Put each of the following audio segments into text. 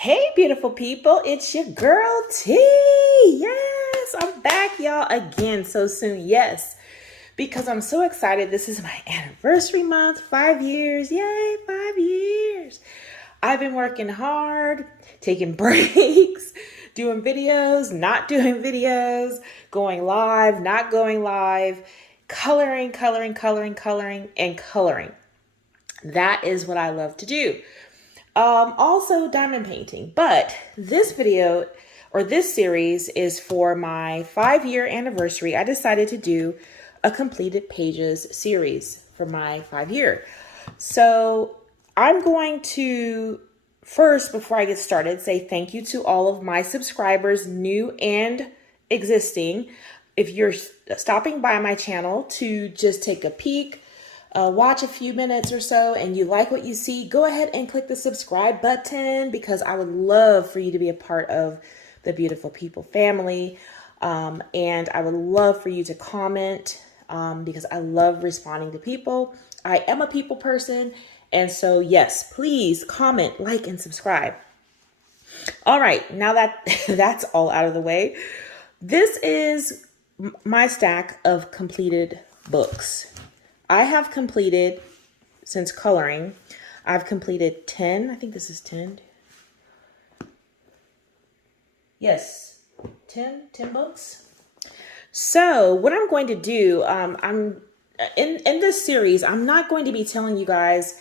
Hey, beautiful people, it's your girl T. Yes, I'm back, y'all, again so soon. Yes, because I'm so excited. This is my anniversary month, 5 years. Yay, 5 years. I've been working hard, taking breaks, doing videos, not doing videos, going live, not going live, coloring, and coloring. That is what I love to do. Also diamond painting, but this video or this series is for my 5-year anniversary. I decided to do a completed pages series for my 5-year. So I'm going to first, before I get started, say thank you to all of my subscribers, new and existing. If you're stopping by my channel to just take a peek, watch a few minutes or so, and you like what you see, go ahead and click the subscribe button, because I would love for you to be a part of the Beautiful People family. And I would love for you to comment, because I love responding to people. I am a people person. And so, yes, please comment, like, and subscribe. All right, now that that's all out of the way, this is my stack of completed books. I have completed, since coloring, I've completed 10. I think this is 10. Yes, 10 books. So what I'm going to do, I'm in this series, I'm not going to be telling you guys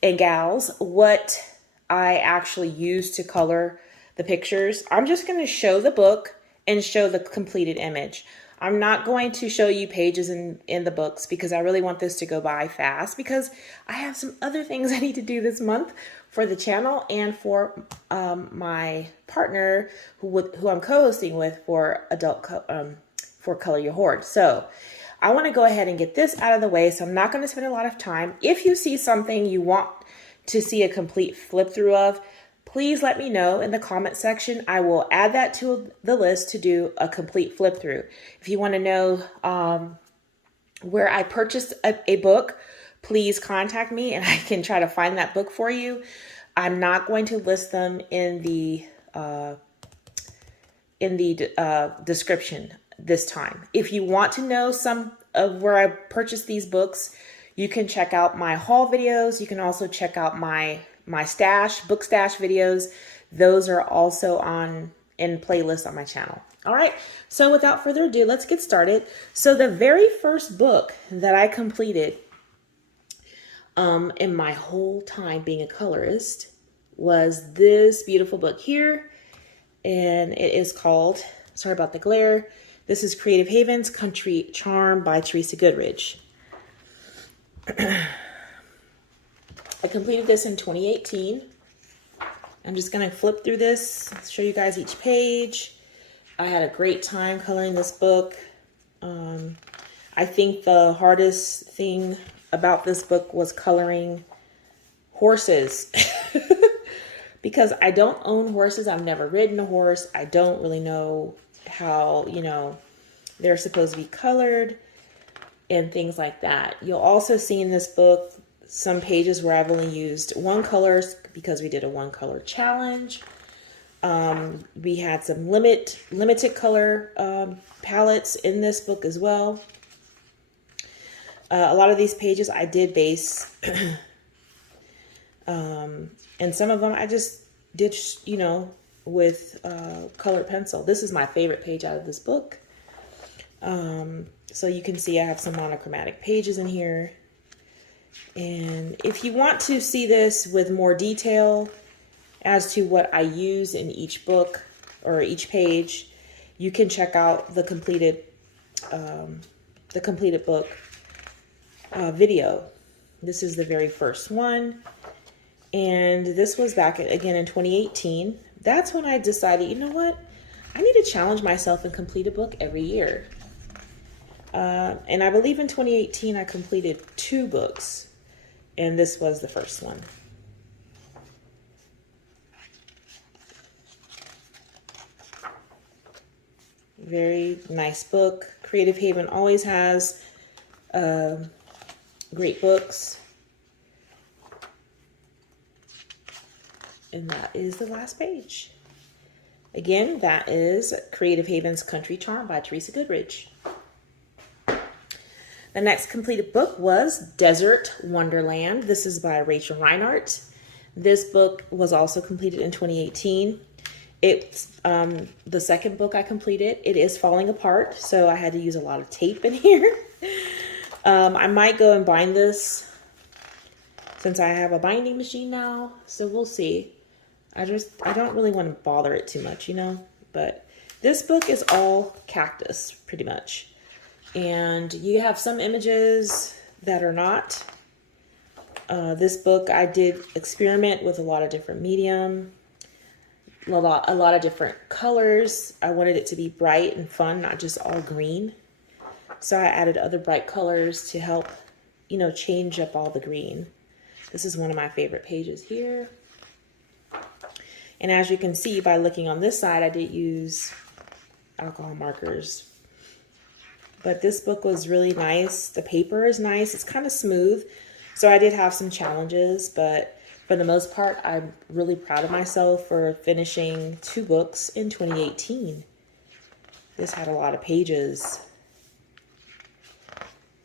and gals what I actually use to color the pictures. I'm just going to show the book and show the completed image. I'm not going to show you pages in the books, because I really want this to go by fast, because I have some other things I need to do this month for the channel and for my partner who I'm co-hosting with for for Color Your Hoard. So I want to go ahead and get this out of the way. So I'm not going to spend a lot of time. If you see something you want to see a complete flip through of, please let me know in the comment section. I will add that to the list to do a complete flip through. If you want to know where I purchased a book, please contact me and I can try to find that book for you. I'm not going to list them in the description this time. If you want to know some of where I purchased these books, you can check out my haul videos. You can also check out my book stash videos. Those are also in playlists on my channel. All right, so without further ado, let's get started. So the very first book that I completed in my whole time being a colorist was this beautiful book here. And it is called, sorry about the glare, this is Creative Haven's Country Charm by Teresa Goodridge. I completed this in 2018. I'm just going to flip through this, show you guys each page. I had a great time coloring this book. I think the hardest thing about this book was coloring horses. Because I don't own horses. I've never ridden a horse. I don't really know how, they're supposed to be colored and things like that. You'll also see in this book some pages where I've only used one color, because we did a one color challenge. We had some limited color palettes in this book as well. A lot of these pages I did base, and some of them I just did, with colored pencil. This is my favorite page out of this book. So you can see I have some monochromatic pages in here. And if you want to see this with more detail as to what I use in each book or each page, you can check out the completed book video. This is the very first one. And this was back again in 2018. That's when I decided, you know what? I need to challenge myself and complete a book every year. And I believe in 2018, I completed 2 books. And this was the first one. Very nice book. Creative Haven always has great books. And that is the last page. Again, that is Creative Haven's Country Charm by Teresa Goodrich. The next completed book was Desert Wonderland. This is by Rachel Reinhardt. This book was also completed in 2018. It's the second book I completed. It is falling apart, so I had to use a lot of tape in here. I might go and bind this since I have a binding machine now, so we'll see. I don't really want to bother it too much, you know, but this book is all cactus pretty much. And you have some images that are not. This book, I did experiment with a lot of different medium, a lot of different colors. I wanted it to be bright and fun, not just all green. So I added other bright colors to help, you know, change up all the green. This is one of my favorite pages here. And as you can see by looking on this side, I did use alcohol markers. But this book was really nice. The paper is nice. It's kind of smooth. So I did have some challenges, but for the most part, I'm really proud of myself for finishing 2 books in 2018. This had a lot of pages.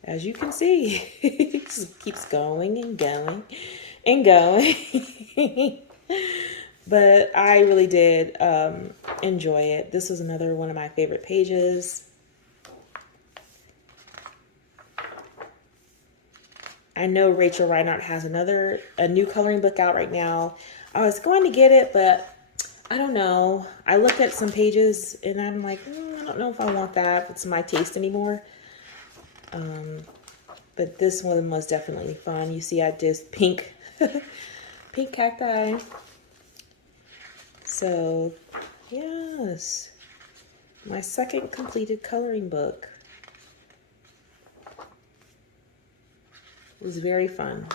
As you can see, it just keeps going and going and going. But I really did enjoy it. This was another one of my favorite pages. I know Rachel Reinhardt has a new coloring book out right now. I was going to get it, but I don't know. I looked at some pages and I'm like, I don't know if I want that. If it's my taste anymore. But this one was definitely fun. You see, I did pink, pink cacti. So, yes, my second completed coloring book. It was very fun.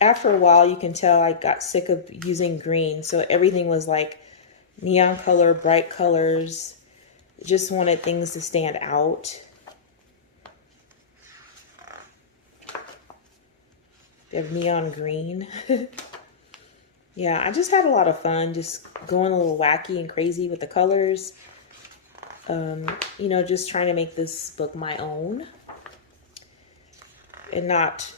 After a while, you can tell I got sick of using green. So everything was like neon color, bright colors. Just wanted things to stand out. They have neon green. Yeah, I just had a lot of fun just going a little wacky and crazy with the colors. You know, just trying to make this book my own and not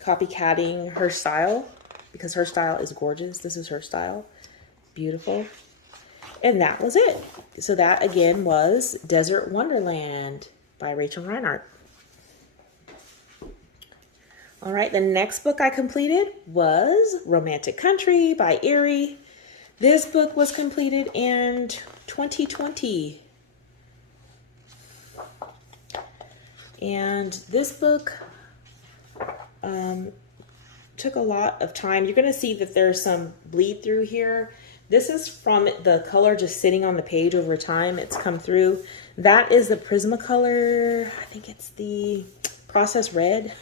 copycatting her style, because her style is gorgeous. This is her style. Beautiful. And that was it. So that again was Desert Wonderland by Rachel Reinhardt. All right, the next book I completed was Romantic Country by Erie. This book was completed in 2020. And this book took a lot of time. You're going to see that there's some bleed through here. This is from the color just sitting on the page over time. It's come through. That is the Prismacolor. I think it's the Process Red.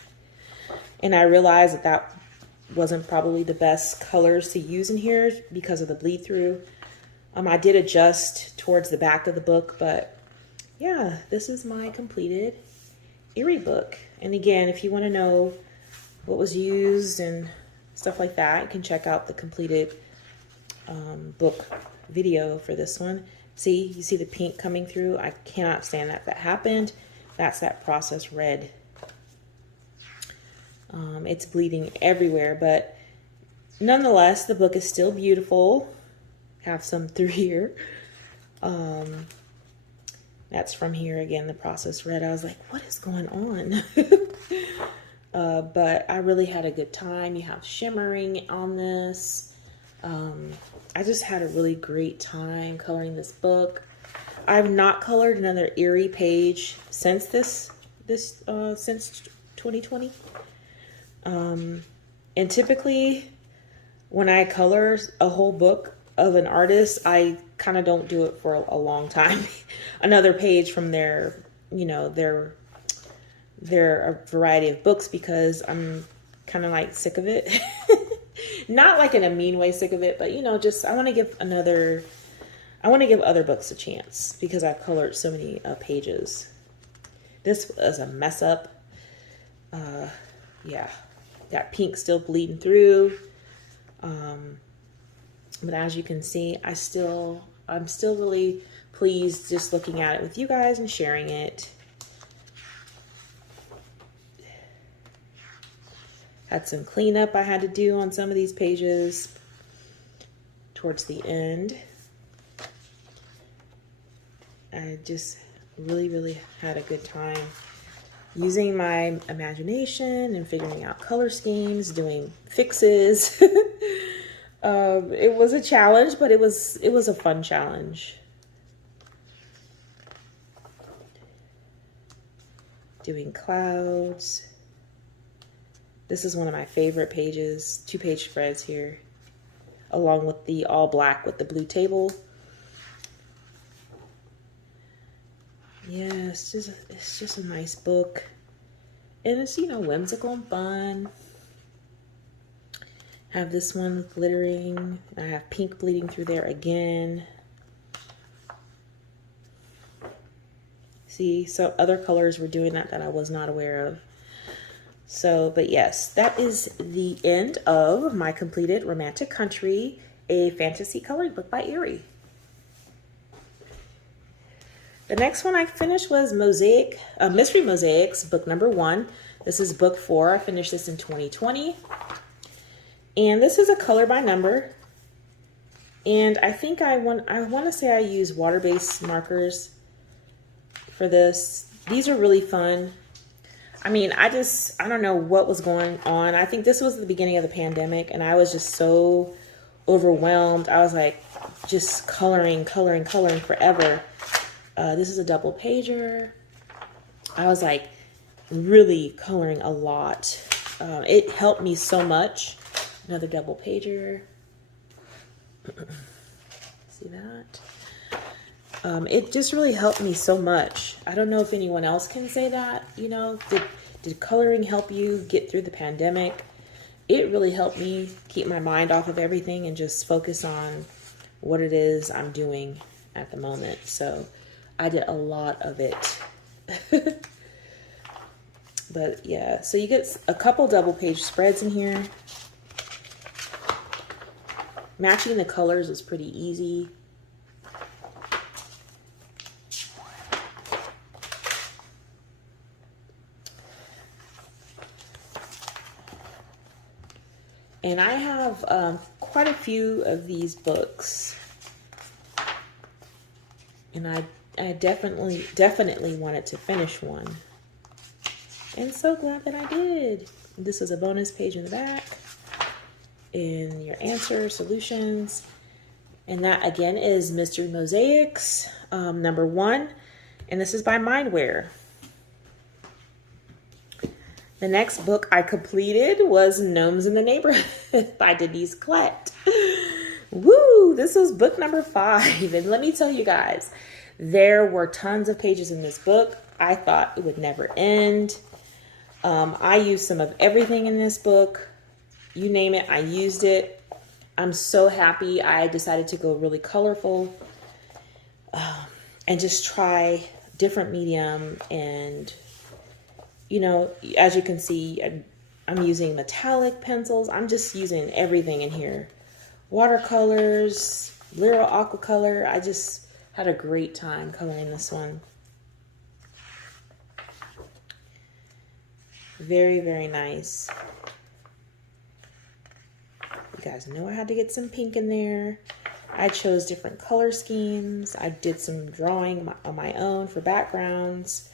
And I realized that that wasn't probably the best colors to use in here because of the bleed through. I did adjust towards the back of the book, but yeah, this is my completed Erie book. And again, if you want to know what was used and stuff like that, you can check out the completed book video for this one. See, you see the pink coming through. I cannot stand that. That happened. That's that Process Red. It's bleeding everywhere, but nonetheless, the book is still beautiful. Have some through here. That's from here again, the Process Red. I was like, what is going on? But I really had a good time. You have shimmering on this. I just had a really great time coloring this book. I've not colored another Erie page since since 2020. And typically when I color a whole book of an artist, I kind of don't do it for a long time. Another page from their, you know, their variety of books, because I'm kind of like sick of it. Not like in a mean way sick of it, but you know, just I want to give another I want to give other books a chance because I've colored so many pages. This was a mess up. Yeah, that pink still bleeding through. But as you can see, I'm still really pleased just looking at it with you guys and sharing it. Had some cleanup I had to do on some of these pages towards the end. I just really had a good time using my imagination and figuring out color schemes, doing fixes. It was a challenge, but it was a fun challenge. Doing clouds. This is one of my favorite pages, 2-page spreads here, along with the all black with the blue table. Yeah, it's just a nice book. And it's, you know, whimsical and fun. Have this one glittering. I have pink bleeding through there again. See, so other colors were doing that I was not aware of. So, but yes, that is the end of my completed Romantic Country, a fantasy coloring book by Erie. The next one I finished was Mystery Mosaics, book number 1. This is book 4. I finished this in 2020. And this is a color by number. And I think I want to say I use water-based markers for this. These are really fun. I mean, I don't know what was going on. I think this was the beginning of the pandemic, and I was just so overwhelmed. I was like just coloring forever. This is a double pager. I was like really coloring a lot. It helped me so much. Another double pager. See that? It just really helped me so much. I don't know if anyone else can say that. You know, did coloring help you get through the pandemic? It really helped me keep my mind off of everything and just focus on what it is I'm doing at the moment. So I did a lot of it. But yeah, so you get a couple double page spreads in here. Matching the colors is pretty easy. And I have quite a few of these books. And I definitely wanted to finish one. And so glad that I did. This is a bonus page in the back. And your answer, solutions. And that again is Mystery Mosaics, number 1. And this is by Mindware. The next book I completed was Gnomes in the Neighborhood by Denise Klett. Woo! This was book number 5. And let me tell you guys, there were tons of pages in this book. I thought it would never end. I used some of everything in this book. You name it, I used it. I'm so happy I decided to go really colorful and just try different medium. And, you know, as you can see, I'm using metallic pencils. I'm just using everything in here. Watercolors, Liro Aquacolor. I just had a great time coloring this one. Very, very nice. You guys know I had to get some pink in there. I chose different color schemes. I did some drawing on my own for backgrounds.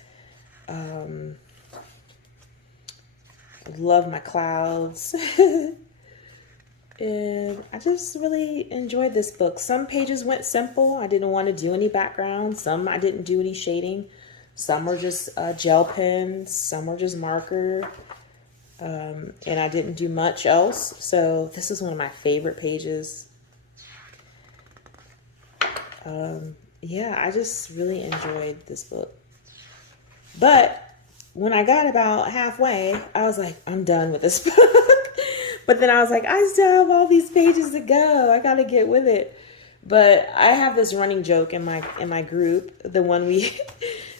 Love my clouds. And I just really enjoyed this book. Some pages went simple. I didn't want to do any background. Some I didn't do any shading. Some were just gel pens. Some were just marker. And I didn't do much else. So this is one of my favorite pages. Yeah, I just really enjoyed this book. But when I got about halfway, I was like, I'm done with this book. But then I was like, I still have all these pages to go. I got to get with it. But I have this running joke in my group, the one we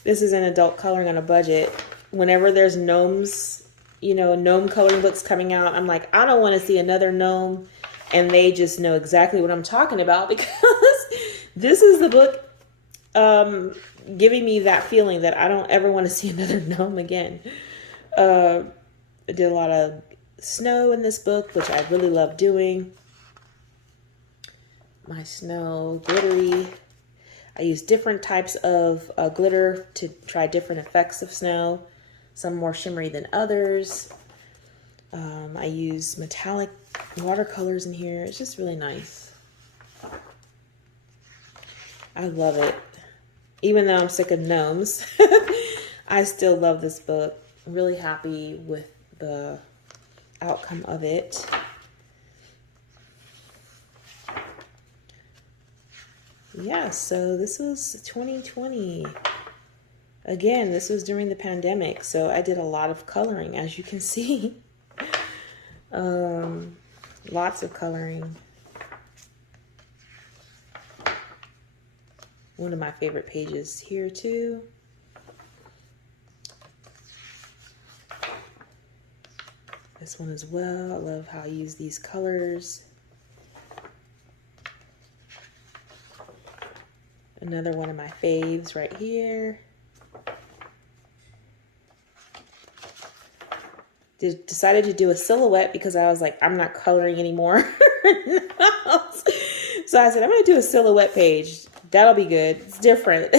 this is an adult coloring on a budget. Whenever there's gnomes, you know, gnome coloring books coming out, I'm like, I don't want to see another gnome. And they just know exactly what I'm talking about, because this is the book giving me that feeling that I don't ever want to see another gnome again. I did a lot of snow in this book, which I really love doing. My snow glittery. I use different types of glitter to try different effects of snow. Some more shimmery than others. I use metallic watercolors in here. It's just really nice. I love it. Even though I'm sick of gnomes, I still love this book. I'm really happy with the outcome of it. Yeah, so this was 2020. Again, this was during the pandemic, so I did a lot of coloring, as you can see. Lots of coloring. One of my favorite pages here too. This one as well. I love how I use these colors. Another one of my faves right here. Decided to do a silhouette because I was like, I'm not coloring anymore. So I said, I'm going to do a silhouette page. That'll be good. It's different.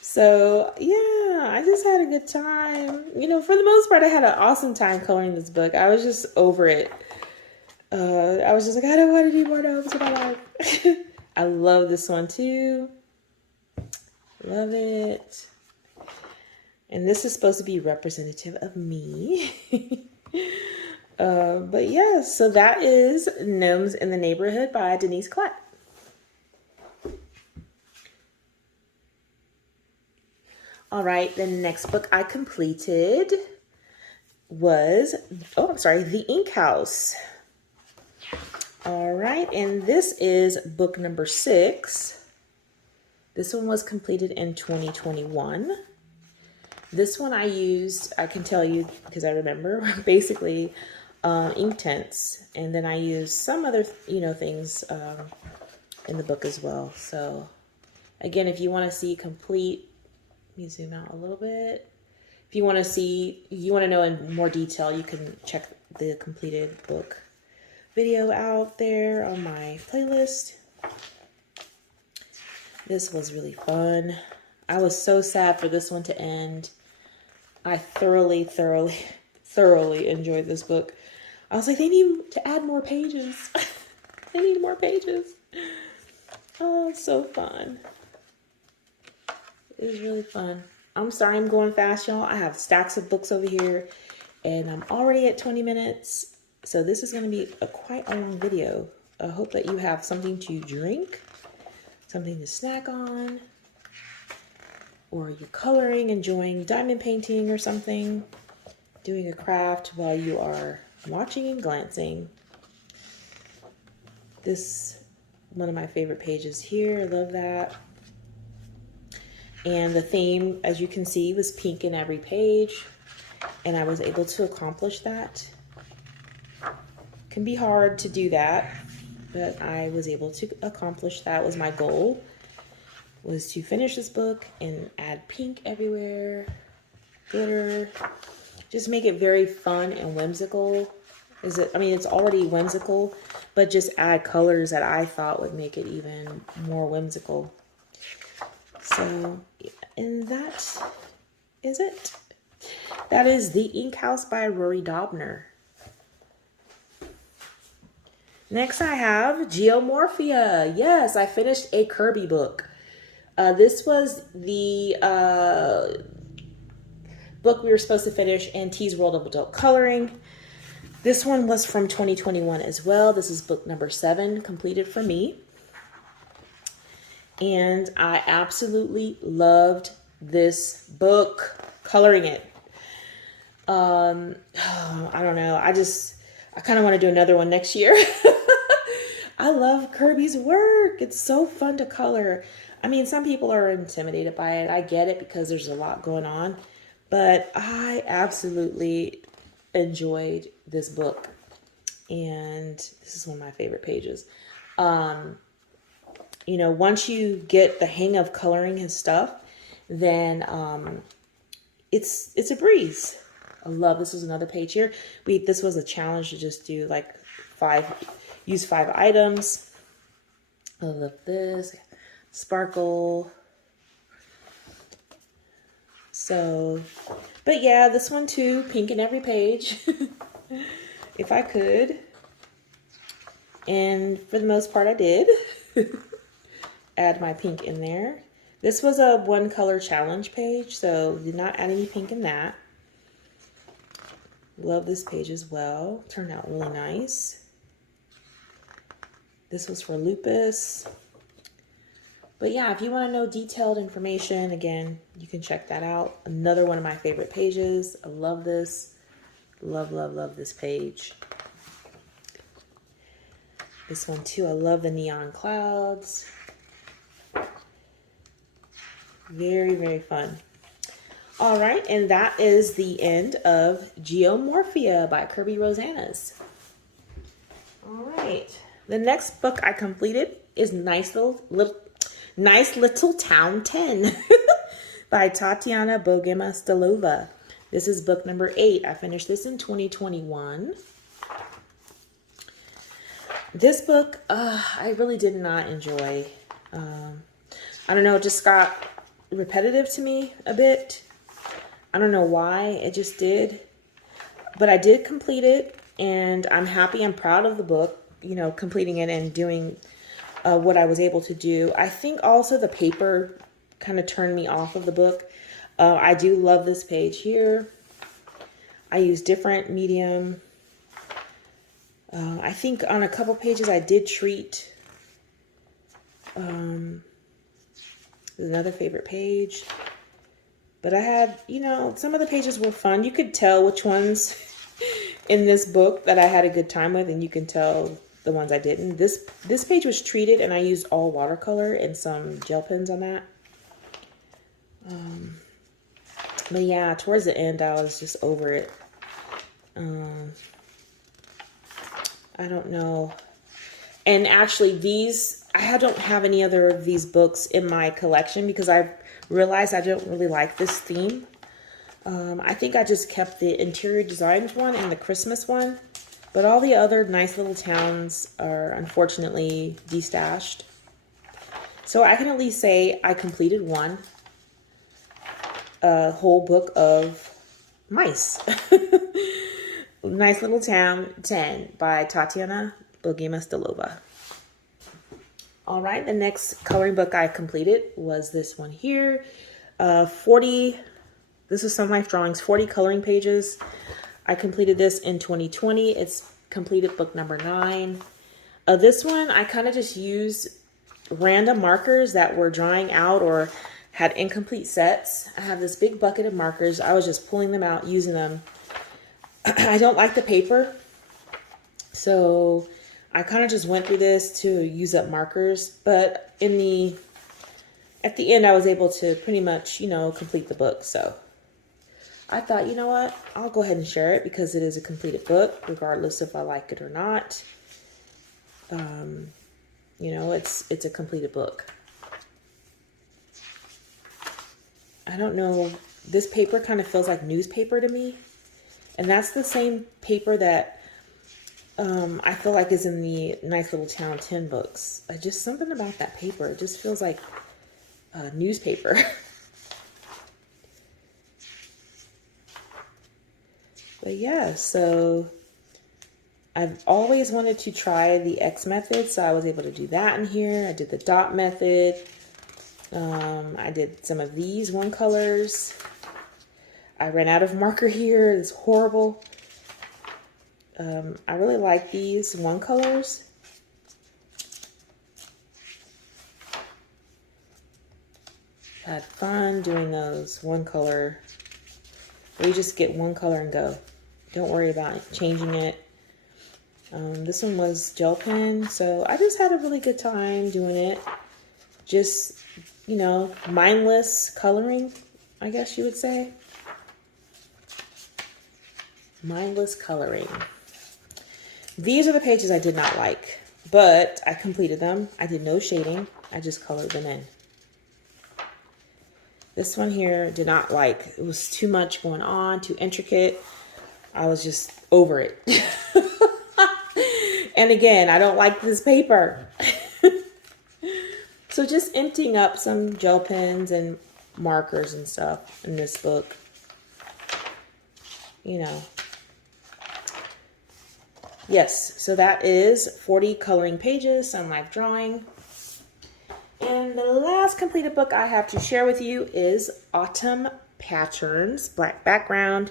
So yeah, I just had a good time. You know, for the most part, I had an awesome time coloring this book. I was just over it. I was just like, I don't want to do more gnomes in my life. I love this one too. Love it. And this is supposed to be representative of me. But yeah, so that is Gnomes in the Neighborhood by Denise Klett. All right, the next book I completed was, The Ink House. All right, and this is book number 6. This one was completed in 2021. This one I used, I can tell you because I remember, basically ink tints. And then I used some other, things in the book as well. So again, if you want to see complete, let me zoom out a little bit. If you want to know in more detail, you can check the completed book video out there on my playlist. This was really fun. I was so sad for this one to end. I thoroughly enjoyed this book. I was like, they need to add more pages. They need more pages. Oh, it's so fun. It was really fun. I'm sorry I'm going fast, y'all. I have stacks of books over here, and I'm already at 20 minutes. So this is going to be quite a long video. I hope that you have something to drink, something to snack on, or you're coloring, enjoying diamond painting or something, doing a craft while you are watching and glancing. This, one of my favorite pages here. I love that. And the theme, as you can see, was pink in every page. And I was able to accomplish that. Can be hard to do that, but I was able to accomplish that. Was my goal, was to finish this book and add pink everywhere, glitter, just make it very fun and whimsical. It's already whimsical, but just add colors that I thought would make it even more whimsical. So, and that is it. That is The Ink House by Rory Dobner. Next I have Geomorphia. Yes, I finished a Kirby book. This was the book we were supposed to finish in T's World of Adult Coloring. This one was from 2021 as well. This is book number 7, completed for me. And I absolutely loved this book, coloring it. I don't know. I kind of want to do another one next year. I love Kirby's work. It's so fun to color. I mean, some people are intimidated by it. I get it because there's a lot going on. But I absolutely enjoyed this book. And this is one of my favorite pages. You know, once you get the hang of coloring his stuff, then it's a breeze. I love this. Is another page here. This was a challenge to just do like use 5 items. I love this. Sparkle. So, but yeah, this one too, pink in every page. If I could. And for the most part I did. Add my pink in there. This was a 1 color challenge page, so did not add any pink in that. Love this page as well. Turned out really nice. This was for Lupus. But yeah, if you want to know detailed information, again, you can check that out. Another one of my favorite pages. I love this. Love, love, love this page. This one too. I love the neon clouds. Very, very fun. All right, and that is the end of Geomorphia by Kirby Rosanna's. All right, the next book I completed is Nice Little Town 10 by Tatiana Bogema-Stalova. This is book number 8. I finished this in 2021. This book, I really did not enjoy. I don't know, it just got repetitive to me a bit. I don't know why, it just did. But I did complete it, and I'm happy and proud of the book, you know, completing it and doing what I was able to do. I think also the paper kind of turned me off of the book. I do love this page here. I use different medium. I think on a couple pages I did treat. Another favorite page. But I had, you know, some of the pages were fun. You could tell which ones in this book that I had a good time with, and you can tell the ones I didn't. This page was treated, and I used all watercolor and some gel pens on that. But yeah, towards the end, I was just over it. I don't know. And actually, I don't have any other of these books in my collection because I realized I don't really like this theme. I think I just kept the interior designs one and the Christmas one. But all the other Nice Little Towns are unfortunately destashed. So I can at least say I completed one. A whole book of mice. Nice Little Town 10 by Tatiana Bogema-Stalova. All right, the next coloring book I completed was this one here. 40, this is some of my drawings, 40 coloring pages. I completed this in 2020. It's completed book number 9. This one, I kind of just used random markers that were drying out or had incomplete sets. I have this big bucket of markers. I was just pulling them out, using them. I don't like the paper, so I kind of just went through this to use up markers. But at the end, I was able to pretty much, you know, complete the book. So I thought, you know what, I'll go ahead and share it because it is a completed book, regardless if I like it or not. You know, it's a completed book. I don't know, this paper kind of feels like newspaper to me. And that's the same paper that I feel like is in the Nice Little Town 10 books. Just something about that paper. It just feels like newspaper. But yeah, so I've always wanted to try the X method, so I was able to do that in here. I did the dot method. I did some of these one colors. I ran out of marker here. It's horrible. I really like these one colors. I had fun doing those one color. Where you just get one color and go. Don't worry about changing it. This one was gel pen, so I just had a really good time doing it. Just, you know, mindless coloring, I guess you would say. Mindless coloring. These are the pages I did not like, but I completed them. I did no shading. I just colored them in. This one here did not like. It was too much going on, too intricate. I was just over it. And again, I don't like this paper. So just emptying up some gel pens and markers and stuff in this book. You know. Yes, so that is 40 coloring pages, some live drawing. And the last completed book I have to share with you is Autumn Patterns, black background.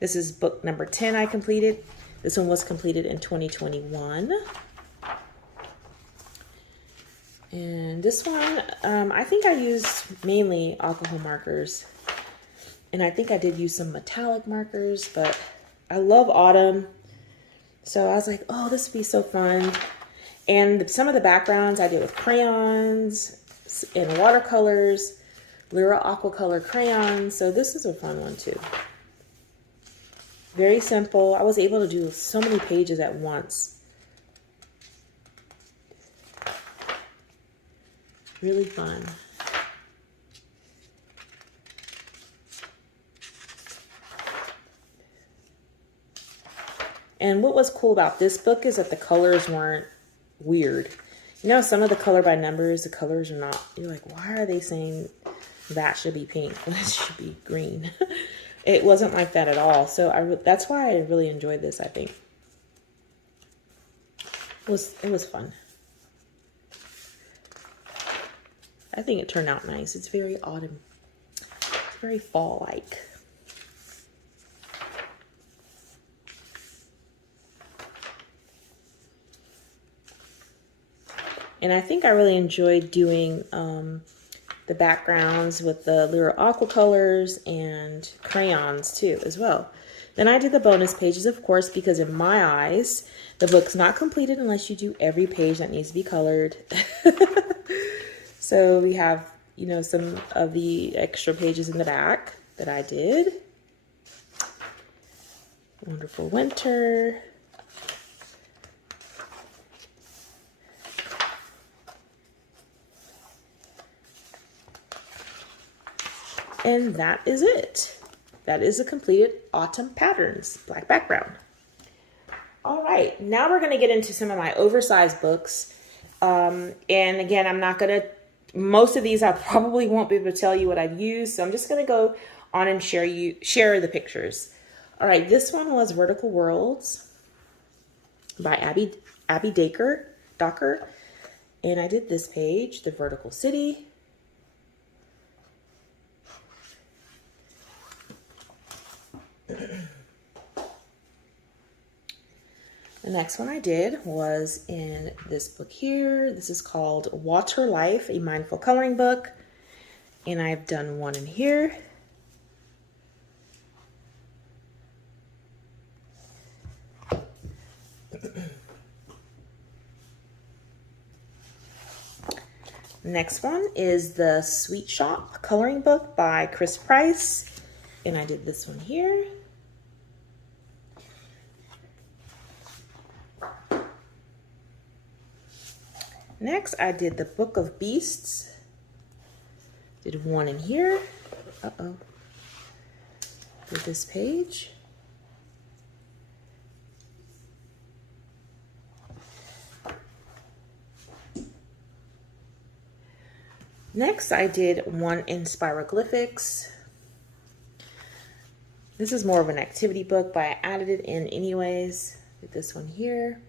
This is book number 10 I completed. This one was completed in 2021. And this one, I think I used mainly alcohol markers. And I think I did use some metallic markers, but I love autumn. So I was like, oh, this would be so fun. And some of the backgrounds I did with crayons and watercolors, Lyra Aquacolor crayons. So this is a fun one too. Very simple. I was able to do so many pages at once. Really fun. And what was cool about this book is that the colors weren't weird. You know, some of the color by numbers, the colors are not, you're like, why are they saying that should be pink? This should be green. It wasn't like that at all. So that's why I really enjoyed this, I think. It was fun. I think it turned out nice. It's very autumn. It's very fall-like. And I think I really enjoyed doing the backgrounds with the Lyra Aquacolors and crayons too as well. Then I did the bonus pages, of course, because in my eyes, the book's not completed unless you do every page that needs to be colored. So we have, you know, some of the extra pages in the back that I did. Wonderful Winter. And that is it. That is a completed Autumn Patterns, black background. All right, now we're gonna get into some of my oversized books. And again, I'm not gonna, most of these I probably won't be able to tell you what I've used, so I'm just gonna go on and share the pictures. All right, this one was Vertical Worlds by Abby Docker. And I did this page, The Vertical City. The next one I did was in this book here. This is called Water Life, a mindful coloring book. And I've done one in here. Next one is the Sweet Shop coloring book by Chris Price. And I did this one here. Next, I did the Book of Beasts. Did one in here. Uh-oh. Did this page. Next, I did one in Spiroglyphics. This is more of an activity book, but I added it in anyways. Did this one here.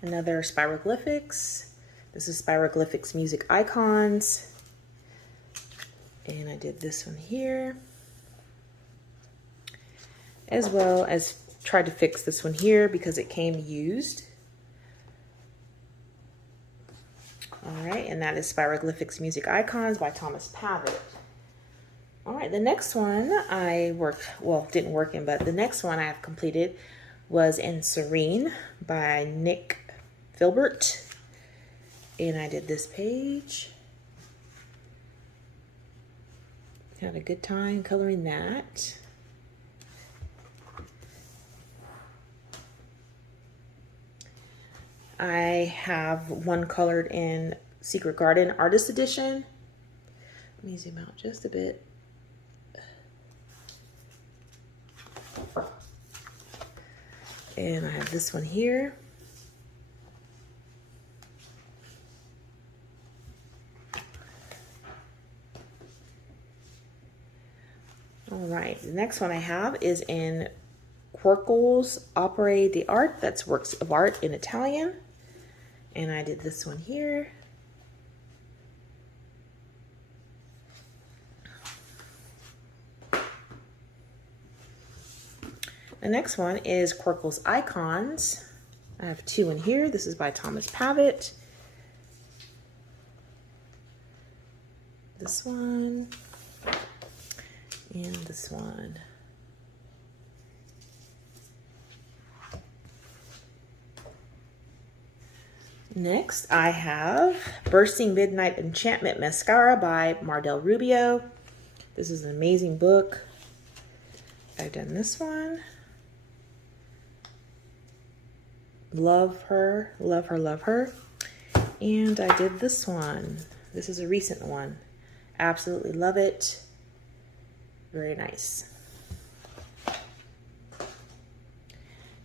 Another Spiroglyphics. This is Spiroglyphics Music Icons. And I did this one here. As well as tried to fix this one here because it came used. All right, and that is Spiroglyphics Music Icons by Thomas Pavitt. All right, the next one I worked, well, didn't work in, but the next one I have completed was in Serene by Nick Filbert. And I did this page. Had a good time coloring that. I have one colored in Secret Garden Artist Edition. Let me zoom out just a bit. And I have this one here. All right, the next one I have is in Corkle's Opere d'Art. That's works of art in Italian. And I did this one here. The next one is Corkle's Icons. I have two in here. This is by Thomas Pavitt. This one and this one. Next, I have Bursting Midnight Enchantment Mascara by Mardel Rubio. This is an amazing book. I've done this one. Love her, love her, love her. And I did this one. This is a recent one. Absolutely love it. Very nice.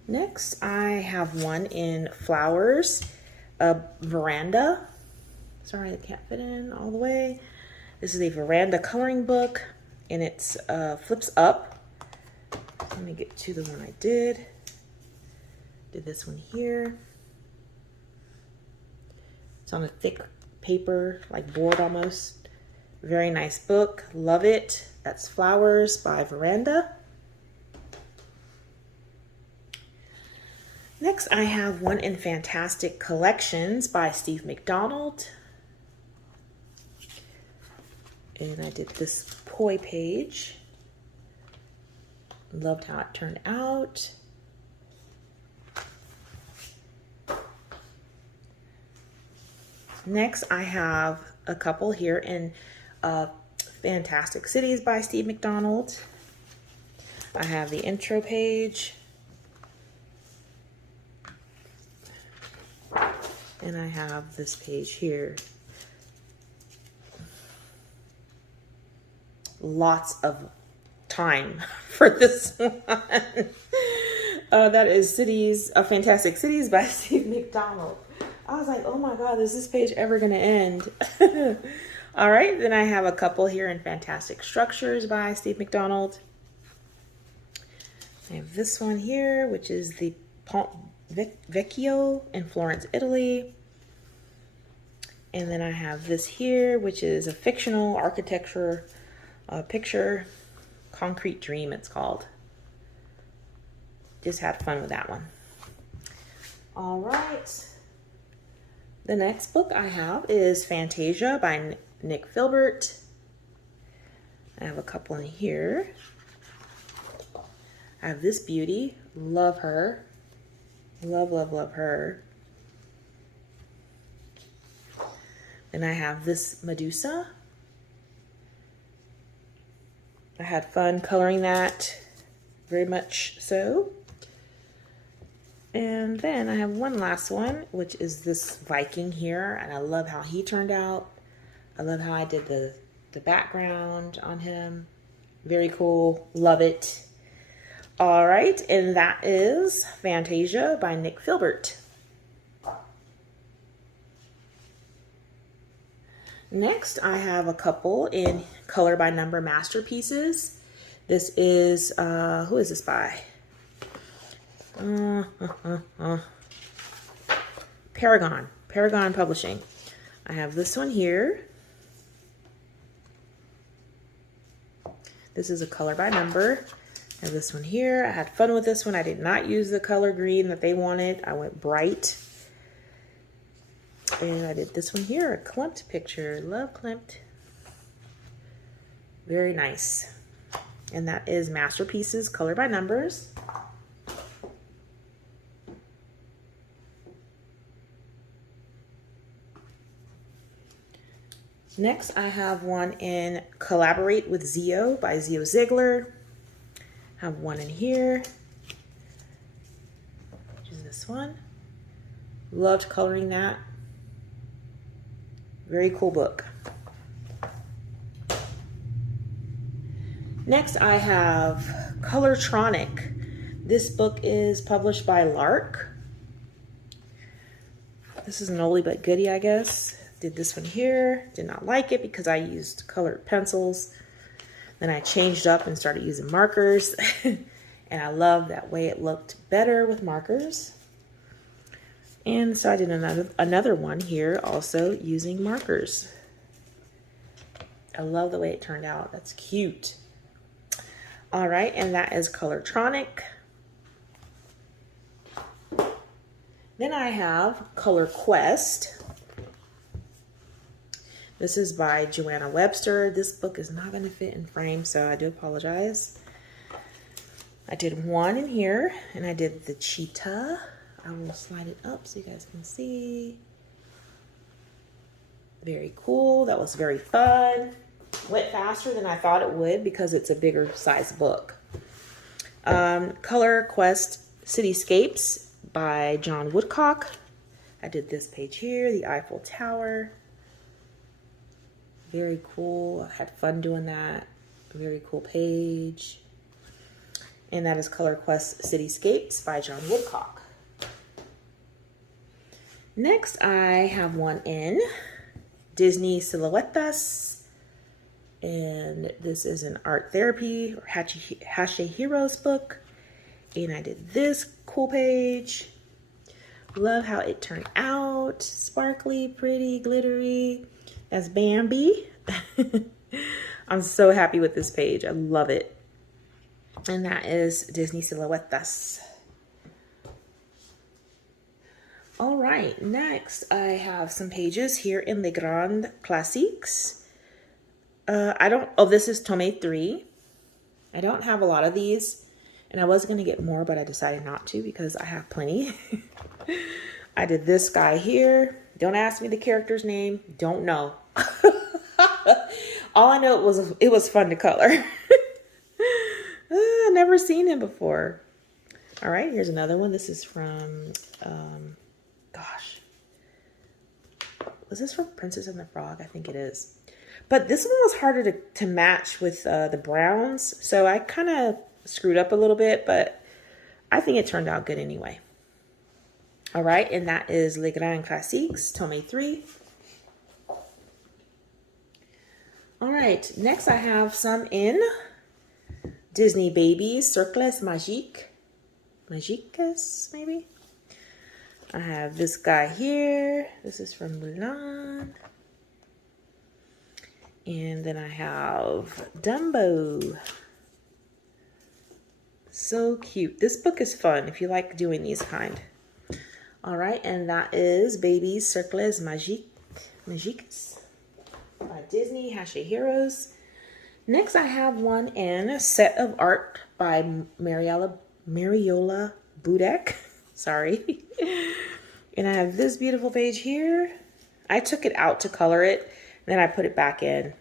Next, I have one in Flowers, a Veranda. Sorry, I can't fit in all the way. This is a Veranda coloring book, and it's flips up. Let me get to the one I did. Did this one here. It's on a thick paper, like board almost. Very nice book. Love it. That's Flowers by Veranda. Next, I have one in Fantastic Collections by Steve McDonald. And I did this poi page. Loved how it turned out. Next, I have a couple here in Fantastic Cities by Steve McDonald. I have the intro page. And I have this page here. Lots of time for this one. That is Fantastic Cities by Steve McDonald. I was like, oh my God, is this page ever going to end? All right, then I have a couple here in Fantastic Structures by Steve McDonald. I have this one here, which is the Ponte Vecchio in Florence, Italy. And then I have this here, which is a fictional architecture picture, Concrete Dream it's called. Just had fun with that one. All right. The next book I have is Fantasia by Nick Filbert. I have a couple in here. I have this beauty. Love her. Love, love, love her. Then I have this Medusa. I had fun coloring that, very much so. And then I have one last one, which is this Viking here, and I love how he turned out. I love how I did the background on him. Very cool. Love it. All right, and that is Fantasia by Nick Filbert. Next, I have a couple in Color by Number Masterpieces. This is, who is this by? Paragon Publishing. I have this one here. This is a Color by Number. I have this one here. I had fun with this one. I did not use the color green that they wanted. I went bright. And I did this one here, a Klimt picture. Love Klimt. Very nice. And that is Masterpieces, Color by Numbers. Next, I have one in Collaborate with Zio by Zio Ziegler. I have one in here, which is this one. Loved coloring that. Very cool book. Next, I have Colortronic. This book is published by Lark. This is an oldie but goodie, I guess. Did this one here. Did not like it because I used colored pencils. Then I changed up and started using markers. And I love that way it looked better with markers. And so I did another one here also using markers. I love the way it turned out. That's cute. All right, and that is Colortronic. Then I have Color Quest. This is by Joanna Webster. This book is not going to fit in frame, so I do apologize. I did one in here, and I did the cheetah. I will slide it up so you guys can see. Very cool. That was very fun. Went faster than I thought it would because it's a bigger size book. Color Quest Cityscapes by John Woodcock. I did this page here, the Eiffel Tower. Very cool. I had fun doing that. Very cool page. And that is Color Quest Cityscapes by John Woodcock. Next, I have one in Disney Silhouettes. And this is an art therapy or Hashihiro's book. And I did this cool page. Love how it turned out. Sparkly, pretty, glittery. That's Bambi. I'm so happy with this page. I love it. And that is Disney Silhouettes. All right, next I have some pages here in Legrand Classics. This is Tome 3. I don't have a lot of these, and I was going to get more, but I decided not to because I have plenty. I did this guy here. Don't ask me the character's name. Don't know. All I know it was fun to color. I've never seen him before. All right, here's another one. This is from, was this from Princess and the Frog? I think it is. But this one was harder to match with the browns. So I kind of screwed up a little bit, but I think it turned out good anyway. All right, and that is Legrand Classics, Tome 3. All right, next I have some in Disney Babies, Cercles Magiques, maybe? I have this guy here. This is from Mulan. And then I have Dumbo. So cute. This book is fun if you like doing these kind. All right, and that is Babies Cercles Magiques by Disney Hashihiros. Next, I have one in Set of Art by Mariola Budek. Sorry. And I have this beautiful page here. I took it out to color it, and then I put it back in.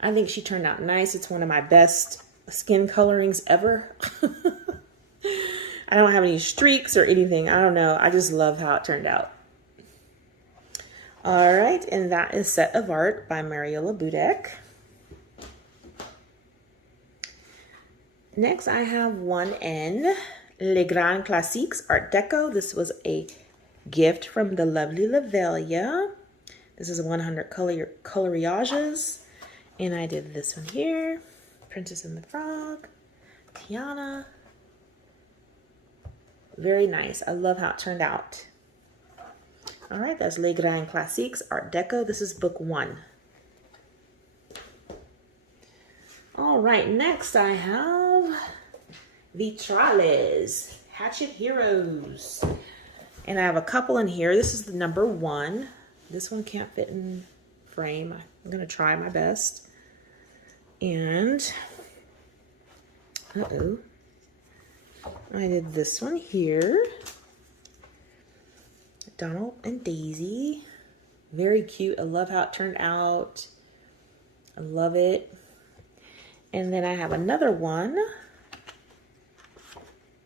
I think she turned out nice. It's one of my best skin colorings ever. I don't have any streaks or anything. I don't know. I just love how it turned out. All right, and that is Set of Art by Mariola Budek. Next, I have one in Legrand Classics Art Deco. This was a gift from the lovely Lavelia. This is 100 colorages. And I did this one here. Princess and the Frog. Tiana. Very nice. I love how it turned out. All right, that's Legrand Classics Art Deco. This is book 1. All right, next I have Vitrales, Hatchet Heroes. And I have a couple in here. This is the number 1. This one can't fit in frame. I'm going to try my best. And, uh-oh, I did this one here. Donald and Daisy. Very cute. I love how it turned out. I love it. And then I have another one.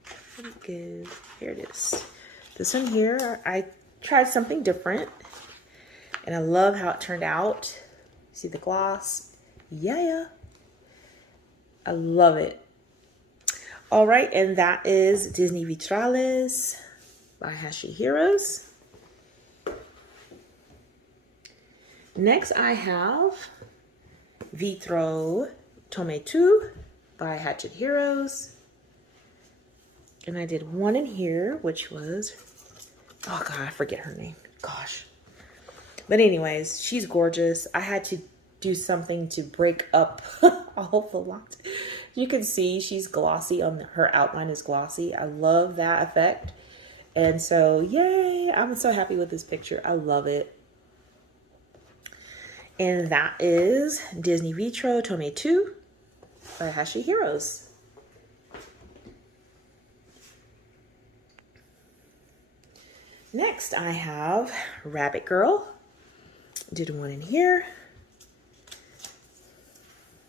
Pretty good. Here it is. This one here, I tried something different. And I love how it turned out. See the gloss? Yeah. I love it. All right, and that is Disney Vitrales by Hashi Heroes. Next, I have Vitro Tome 2 by Hatchet Heroes. And I did one in here, which was, oh God, I forget her name. Gosh. But anyways, she's gorgeous. I had to do something to break up all the lines. You can see she's glossy on her outline is glossy. I love that effect. And so, yay, I'm so happy with this picture. I love it. And that is Disney Vitro Tome 2 by Hashi Heroes. Next, I have Rabbit Girl. Did one in here.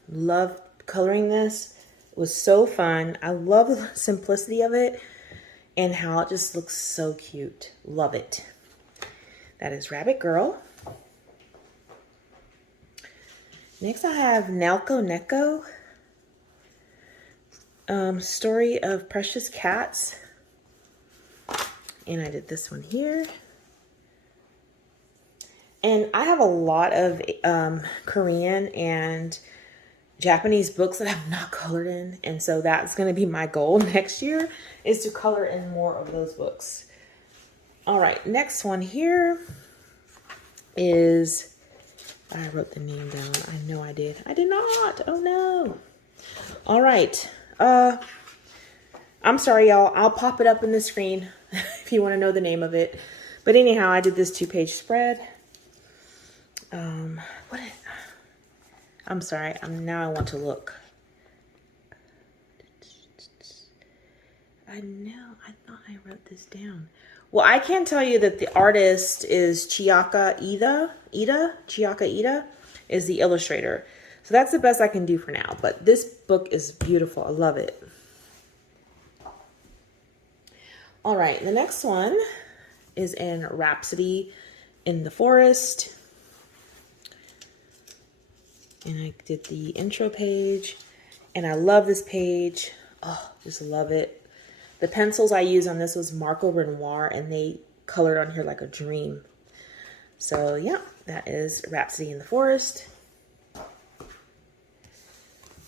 Love coloring this. It was so fun. I love the simplicity of it and how it just looks so cute. Love it. That is Rabbit Girl. Next I have Nalco Neko. Story of Precious Cats. And I did this one here. And I have a lot of Korean and Japanese books that I've not colored in. And so that's going to be my goal next year, is to color in more of those books. All right, next one here is, I wrote the name down. I know I did. I did not. Oh no. All right. I'm sorry, y'all. I'll pop it up in the screen if you want to know the name of it. But anyhow, I did this 2-page spread. I'm sorry. Now I want to look. I know. I thought I wrote this down. Well, I can tell you that the artist is Chiaka Ida. Chiaka Ida is the illustrator. So that's the best I can do for now. But this book is beautiful. I love it. All right. The next one is in Rhapsody in the Forest. And I did the intro page. And I love this page. Oh, just love it. The pencils I used on this was Marco Renoir, and they colored on here like a dream. So yeah, that is Rhapsody in the Forest.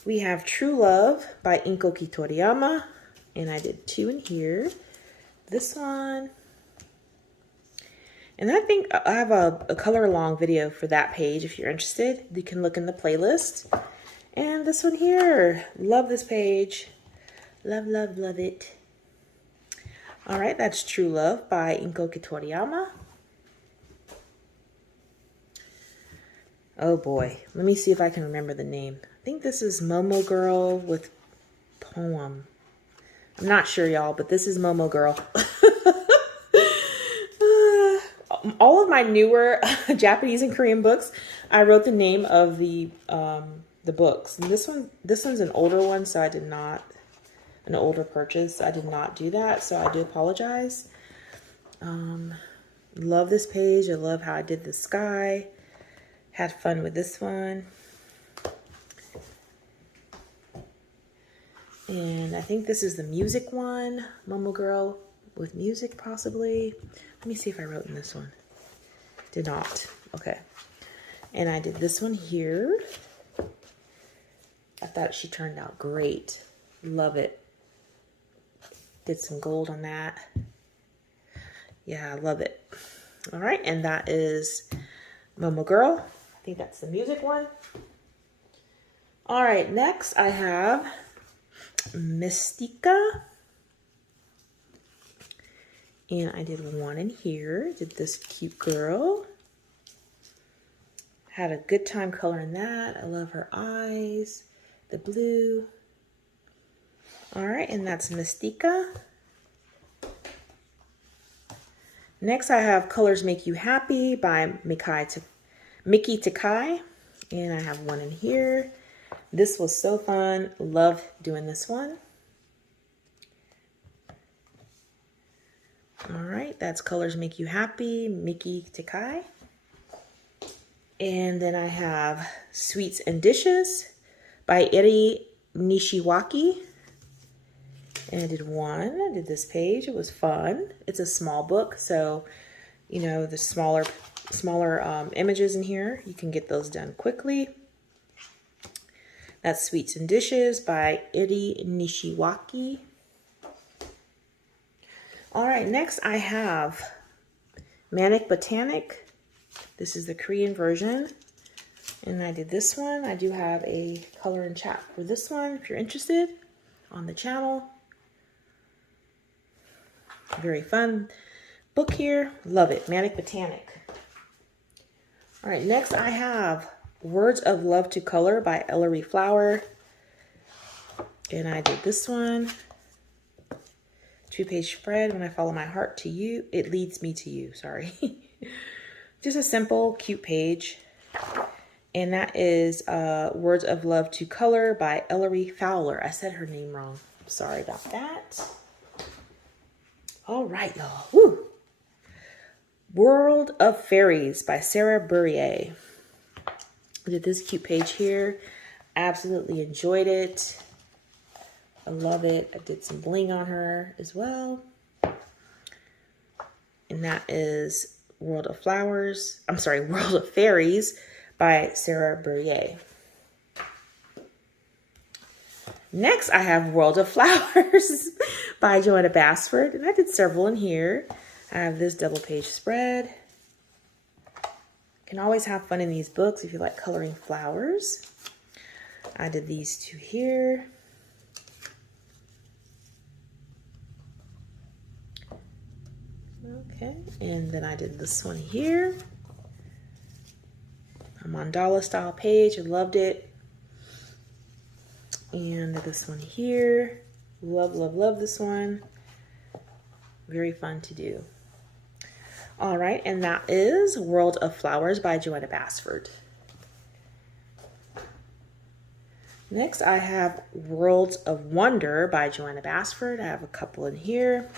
We have True Love by Inkoki Toriyama, and I did 2 in here. This one. And I think I have a color along video for that page. If you're interested, you can look in the playlist. And this one here, love this page. Love, love, love it. All right, that's True Love by Inkoki Toriyama. Oh boy, let me see if I can remember the name. I think this is Momo Girl with Poem. I'm not sure, y'all, but this is Momo Girl. All of my newer Japanese and Korean books, I wrote the name of the books. And this one's an older one, so I did not, an older purchase. I did not do that, so I do apologize. Love this page. I love how I did the sky. Had fun with this one. And I think this is the music one. Momo Girl with music, possibly. Let me see if I wrote in this one. Did not. Okay. And I did this one here. I thought she turned out great. Love it. Did some gold on that. Yeah, I love it. All right. And that is Momo Girl. I think that's the music one. All right. Next, I have Mystica. And I did one in here. Did this cute girl. Had a good time coloring that. I love her eyes, the blue. All right, and that's Mystica. Next, I have Colors Make You Happy by Mikki Takai. And I have one in here. This was so fun. Love doing this one. All right, that's Colors Make You Happy, Mikki Takai. And then I have Sweets and Dishes by Erie Nishiwaki. And I did this page. It was fun. It's a small book, so you know the smaller images in here, you can get those done quickly. That's Sweets and Dishes by Erie Nishiwaki. All right, next I have Manic Botanic. This is the Korean version, and I did this one. I do have a color and chat for this one if you're interested on the channel. Very fun book here. Love it. Manic Botanic. All right, next I have Words of Love to Color by Ellery Flower. And I did this one. 2-page spread. When I follow my heart to you, it leads me to you. Sorry. Just a simple, cute page. And that is Words of Love to Color by Ellery Fowler. I said her name wrong. Sorry about that. All right, y'all. Woo. World of Fairies by Berrier. I did this cute page here. Absolutely enjoyed it. I love it. I did some bling on her as well. And that is World of Fairies by Berrier. Next, I have World of Flowers by Joanna Basford. And I did several in here. I have this double page spread. Can always have fun in these books if you like coloring flowers. I did these two here. Okay, and then I did this one here. A mandala style page. I loved it. And this one here. Love, love, love this one. Very fun to do. All right, and that is World of Flowers by Joanna Basford. Next, I have Worlds of Wonder by Joanna Basford. I have a couple in here.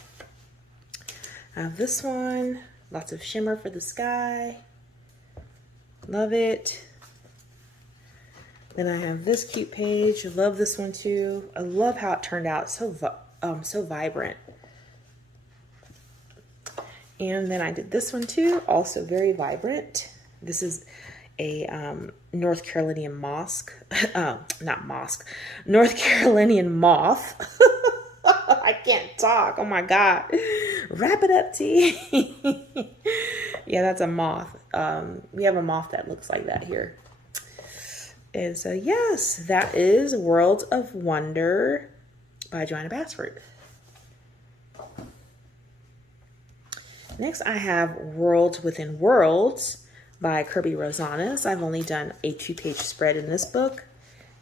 I have this one. Lots of shimmer for the sky. Love it. Then I have this cute page. I love this one too. I love how it turned out. So vibrant. And then I did this one too. Also very vibrant. This is a North Carolinian mosque. North Carolinian moth. I can't talk. Oh my God. Wrap it up, T. Yeah, that's a moth. We have a moth that looks like that here. And so, yes, that is Worlds of Wonder by Joanna Basford. Next, I have Worlds Within Worlds by Kirby Rosanna. So I've only done a 2-page spread in this book,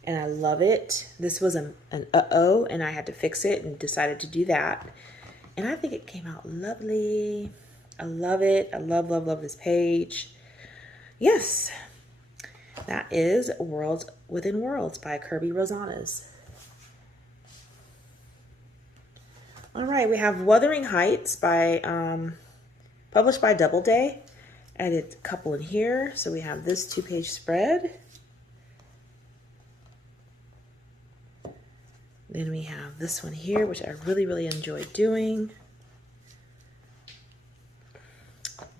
and I love it. This was an uh-oh, and I had to fix it and decided to do that. And I think it came out lovely. I love it. I love, love, love this page. Yes. That is Worlds Within Worlds by Kirby Rosanna's. All right, we have Wuthering Heights by published by Doubleday. I did a couple in here. So we have this 2-page spread. Then we have this one here, which I really, really enjoyed doing.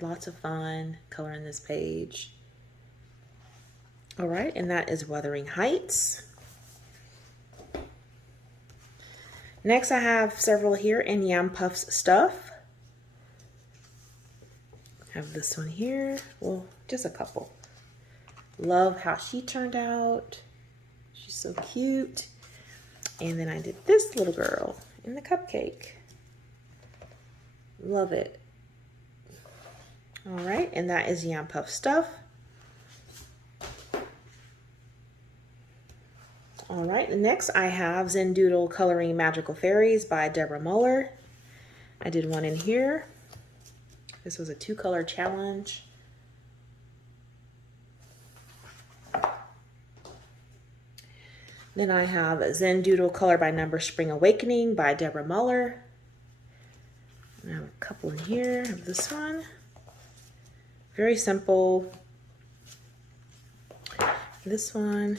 Lots of fun coloring this page. All right, and that is Wuthering Heights. Next, I have several here in Yam Puff's stuff. I have this one here. Well, just a couple. Love how she turned out. She's so cute. And then I did this little girl in the cupcake. Love it. All right, and that is Yam Puff stuff. All right, next I have Zendoodle Coloring Magical Fairies by Deborah Muller. I did one in here. This was a 2-color challenge. Then I have Zendoodle Color by Number Spring Awakening by Deborah Muller. I have a couple in here. I have this one. Very simple. This one.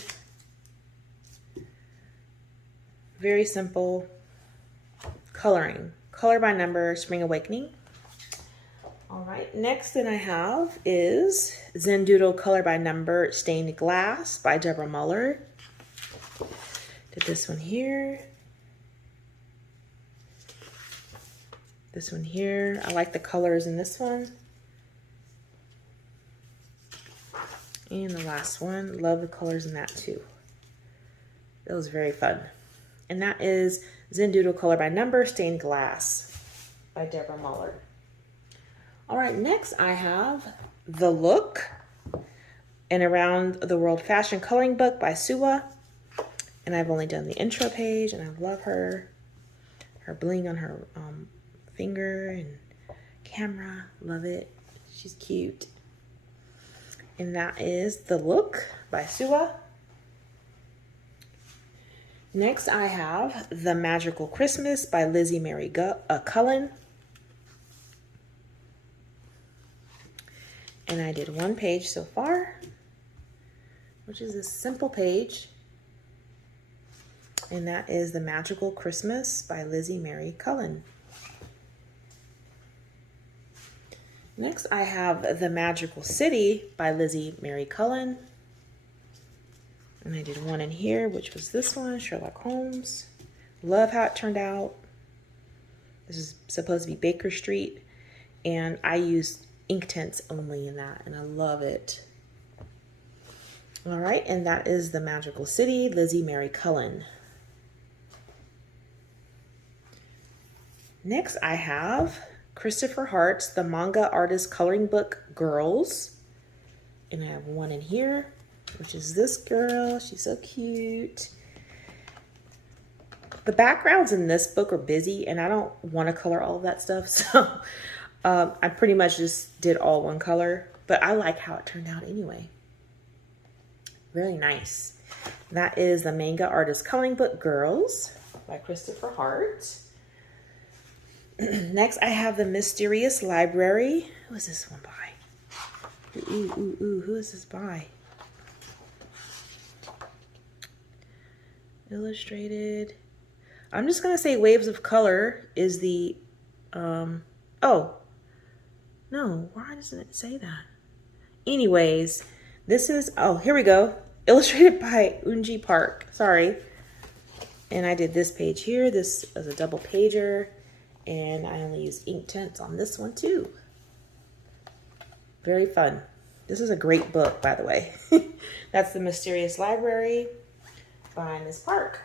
Very simple. Coloring. Color by Number Spring Awakening. All right, next that I have is Zendoodle Color by Number Stained Glass by Deborah Muller. Did this one here. This one here. I like the colors in this one. And the last one. Love the colors in that too. That was very fun. And that is Zendoodle Color by Number Stained Glass by Deborah Muller. All right, next I have The Look, an Around the World Fashion Coloring Book by Suwa. And I've only done the intro page, and I love her. Her bling on her finger and camera. Love it. She's cute. And that is The Look by Suwa. Next I have The Magical Christmas by Lizzie Mary Cullen. And I did one page so far, which is a simple page. And that is The Magical Christmas by Lizzie Mary Cullen. Next, I have The Magical City by Lizzie Mary Cullen. And I did one in here, which was this one, Sherlock Holmes. Love how it turned out. This is supposed to be Baker Street. And I used ink tints only in that, and I love it. All right, and that is The Magical City, Lizzie Mary Cullen. Next, I have Christopher Hart's The Manga Artist Coloring Book Girls. And I have one in here, which is this girl. She's so cute. The backgrounds in this book are busy, and I don't want to color all of that stuff. So I pretty much just did all one color. But I like how it turned out anyway. Really nice. That is The Manga Artist Coloring Book Girls by Christopher Hart. Next, I have The Mysterious Library. Who is this one by? Who is this by? Illustrated. I'm just going to say Waves of Color is the, oh, no, why doesn't it say that? Anyways, this is, oh, here we go. Illustrated by Unji Park. Sorry. And I did this page here. This is a double pager. And I only used ink tints on this one too. Very fun. This is a great book, by the way. That's The Mysterious Library by Ms. Park.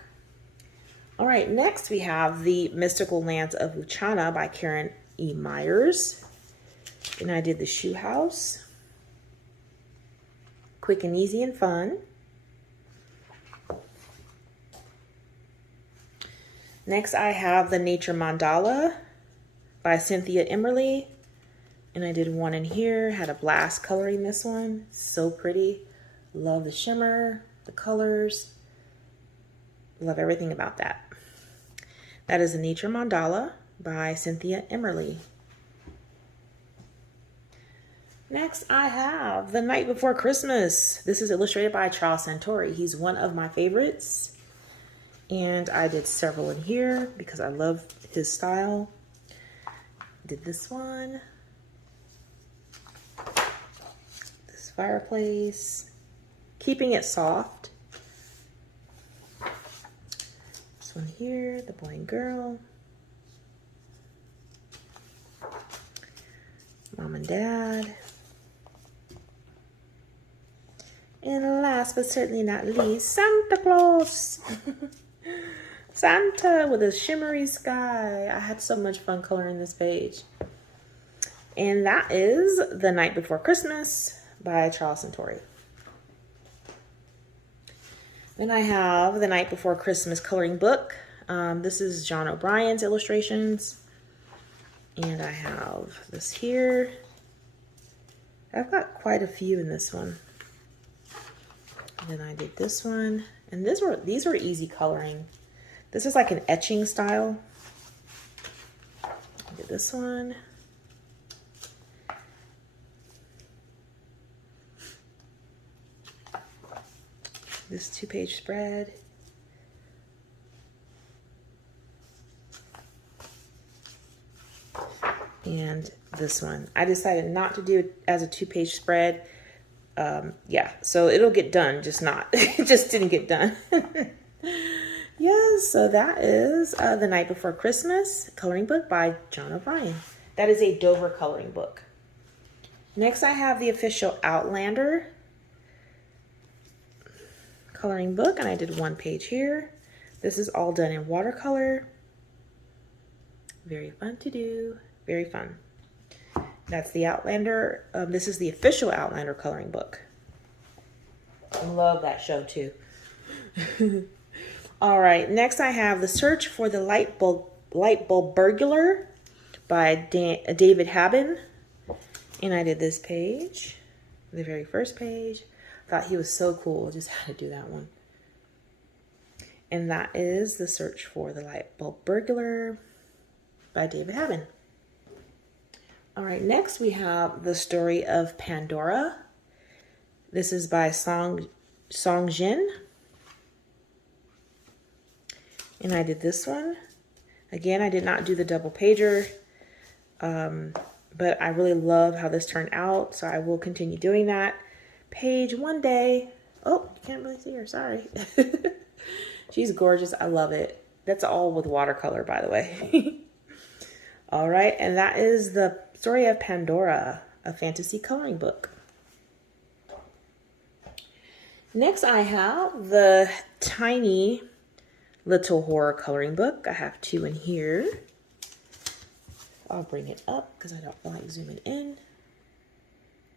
All right, next we have The Mystical Lands of Luchana by Karen E. Myers. And I did The Shoe House. Quick and easy and fun. Next, I have The Nature Mandala by Cynthia Emmerly. And I did one in here. Had a blast coloring this one. So pretty. Love the shimmer, the colors. Love everything about that. That is The Nature Mandala by Cynthia Emmerly. Next, I have The Night Before Christmas. This is illustrated by Charles Santori. He's one of my favorites. And I did several in here because I love his style. Did this one. This fireplace. Keeping it soft. This one here, the boy and girl. Mom and dad. And last but certainly not least, Santa Claus. Santa with a shimmery sky. I had so much fun coloring this page. And that is The Night Before Christmas by Charles Santori. Then I have The Night Before Christmas coloring book. This is John O'Brien's illustrations. And I have this here. I've got quite a few in this one. And then I did this one. And these were easy coloring. This is like an etching style. I did this one. This 2-page spread. And this one. I decided not to do it as a 2-page spread. Yeah, so it'll get done, just not. It just didn't get done. Yes, so that is The Night Before Christmas coloring book by John O'Brien. That is a Dover coloring book. Next, I have the official Outlander coloring book, and I did 1 page here. This is all done in watercolor. Very fun to do. Very fun. That's the Outlander. This is the official Outlander coloring book. I love that show too. All right, next I have The Search for the Light Bulb Burglar by David Haben. And I did this page, the very first page. Thought he was so cool, just had to do that one. And that is The Search for the Light Bulb Burglar by David Haben. All right, next we have The Story of Pandora. This is by Song Jin. And I did this one. Again, I did not do the double pager, but I really love how this turned out, so I will continue doing that. Page one day. Oh, you can't really see her, sorry. She's gorgeous, I love it. That's all with watercolor, by the way. All right, and that is The Story of Pandora, a fantasy coloring book. Next, I have the Tiny Little Horror coloring book. I have 2 in here. I'll bring it up because I don't like zooming in.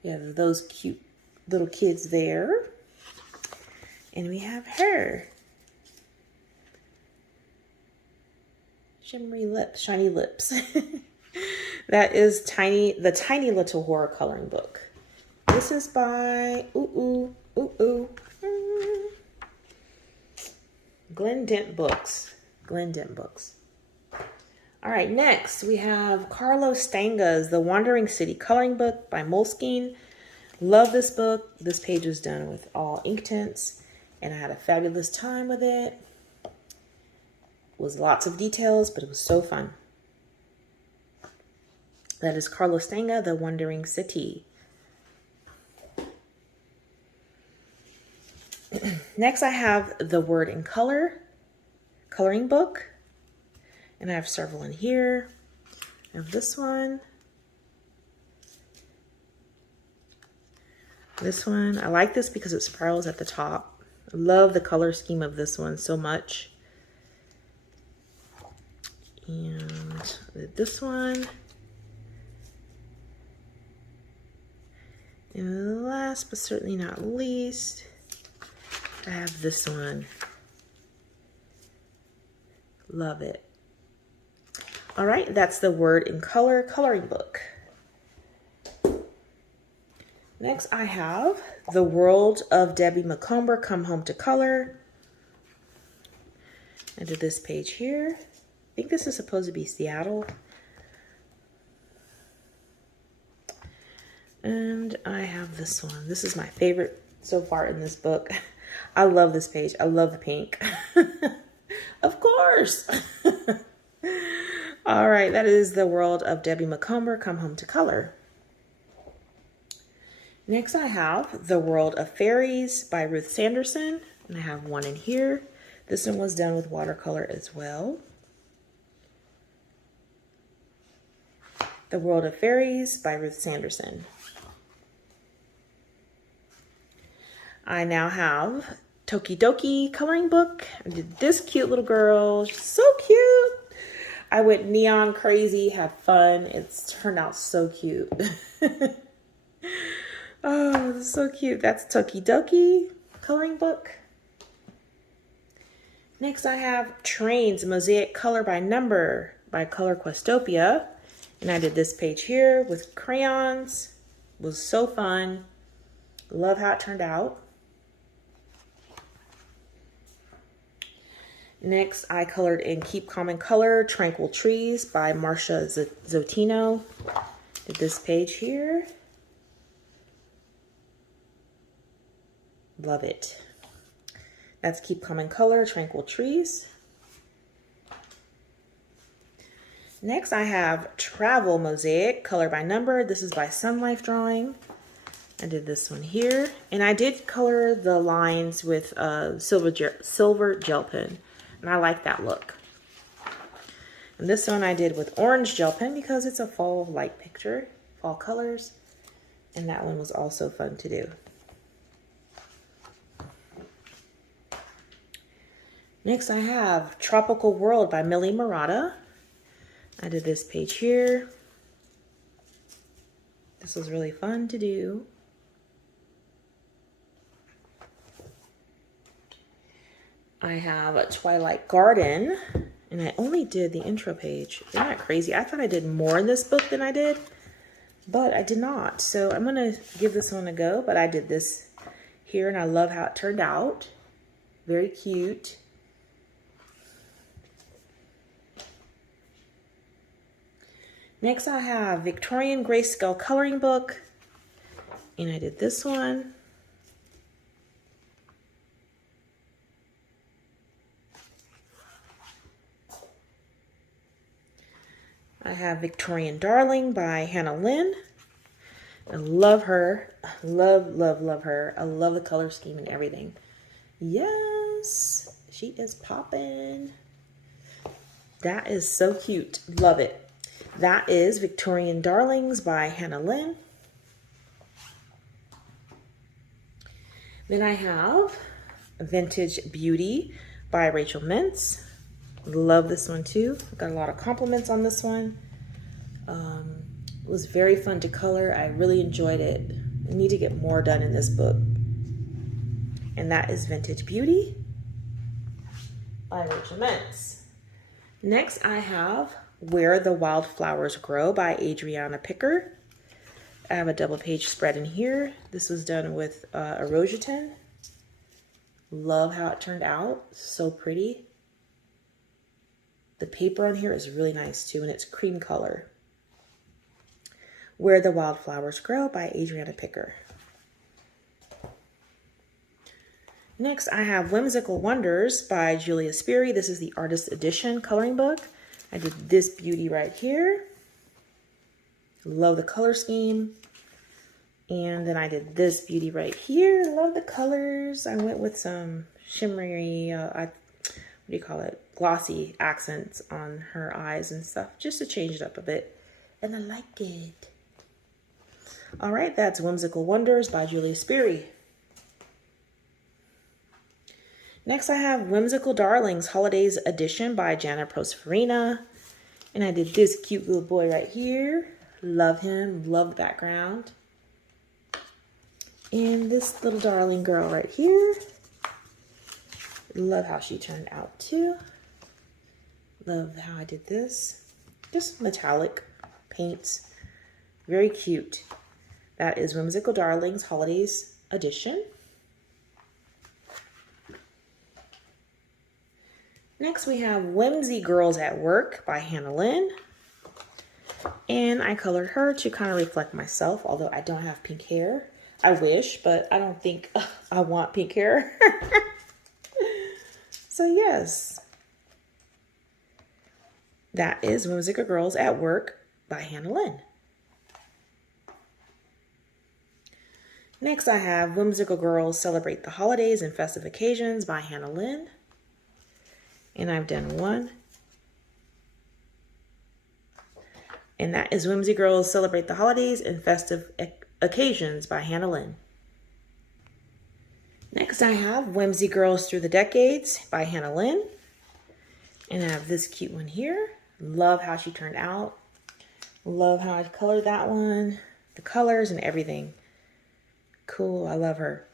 We have those cute little kids there. And we have her. Shimmery lips, shiny lips. That is the Tiny Little Horror coloring book. This is by Glen Dent Books. Glen Dent Books. All right, next we have Carlos Stanga's The Wandering City coloring book by Moleskine. Love this book. This page was done with all ink tints, and I had a fabulous time with it. Was lots of details, but it was so fun. That is Carlos Stanga, The Wandering City. Next, I have The Word in Color coloring book, and I have several in here. I have this one. This one, I like this because it spirals at the top. I love the color scheme of this one so much. And this one. And last but certainly not least, I have this one. Love it. All right, that's the Word in Color coloring book. Next, I have The World of Debbie Macomber, Come Home to Color. I did this page here. I think this is supposed to be Seattle. And I have this one. This is my favorite so far in this book. I love this page. I love the pink. Of course. All right, that is The World of Debbie Macomber, Come Home to Color. Next, I have The World of Fairies by Ruth Sanderson, and I have one in here. This one was done with watercolor as well. The World of Fairies by Ruth Sanderson. I now have Tokidoki coloring book. I did this cute little girl. She's so cute. I went neon crazy, had fun. It's turned out so cute. Oh, this is so cute. That's Tokidoki coloring book. Next I have Trains Mosaic Color by Number by Color Questopia. And I did this page here with crayons. It was so fun. Love how it turned out. Next, I colored in Keep Calm in Color, Tranquil Trees by Marcia Zotino. Did this page here. Love it. That's Keep Calm in Color, Tranquil Trees. Next, I have Travel Mosaic, Color by Number. This is by Sun Life Drawing. I did this one here. And I did color the lines with silver gel pen. And I like that look. And this one I did with orange gel pen because it's a fall light picture, fall colors. And that one was also fun to do. Next I have Tropical World by Millie Murata. I did this page here. This was really fun to do. I have a Twilight Garden, and I only did the intro page. Isn't that crazy? I thought I did more in this book than I did, but I did not. So I'm going to give this one a go, but I did this here, and I love how it turned out. Very cute. Next, I have Victorian Grayscale coloring book, and I did this one. I have Victorian Darling by Hannah Lynn. I love her. Love, love, love her. I love the color scheme and everything. Yes, she is popping. That is so cute. Love it. That is Victorian Darlings by Hannah Lynn. Then I have Vintage Beauty by Rachel Mintz. Love this one too. Got a lot of compliments on this one. It was very fun to color. I really enjoyed it. I need to get more done in this book. And that is Vintage Beauty by Rachel Mintz. Next I have Where the Wildflowers Grow by Adriana Picker. I have a double page spread in here. This was done with Erosion. Love how it turned out. So pretty. The paper on here is really nice too, and it's cream color. Where the Wildflowers Grow by Adriana Picker. Next, I have Whimsical Wonders by Julia Sperry. This is the Artist Edition coloring book. I did this beauty right here. Love the color scheme. And then I did this beauty right here. Love the colors. I went with some shimmery, what do you call it? Glossy accents on her eyes and stuff, just to change it up a bit. And I like it. All right, that's Whimsical Wonders by Julia Sperry. Next, I have Whimsical Darlings Holidays Edition by Jana Prosperina. And I did this cute little boy right here. Love him, love the background. And this little darling girl right here. Love how she turned out too. Love how I did this. Just metallic paints. Very cute. That is Whimsical Darlings Holidays Edition. Next we have Whimsy Girls at Work by Hannah Lynn. And I colored her to kind of reflect myself, although I don't have pink hair. I wish, but I don't think I want pink hair. So yes, that is Whimsical Girls at Work by Hannah Lynn. Next I have Whimsical Girls Celebrate the Holidays and Festive Occasions by Hannah Lynn. And I've done one. And that is Whimsy Girls Celebrate the Holidays and Festive Occasions by Hannah Lynn. Next I have Whimsy Girls Through the Decades by Hannah Lynn. And I have this cute one here. Love how she turned out. Love how I colored that one. The colors and everything. Cool, I love her.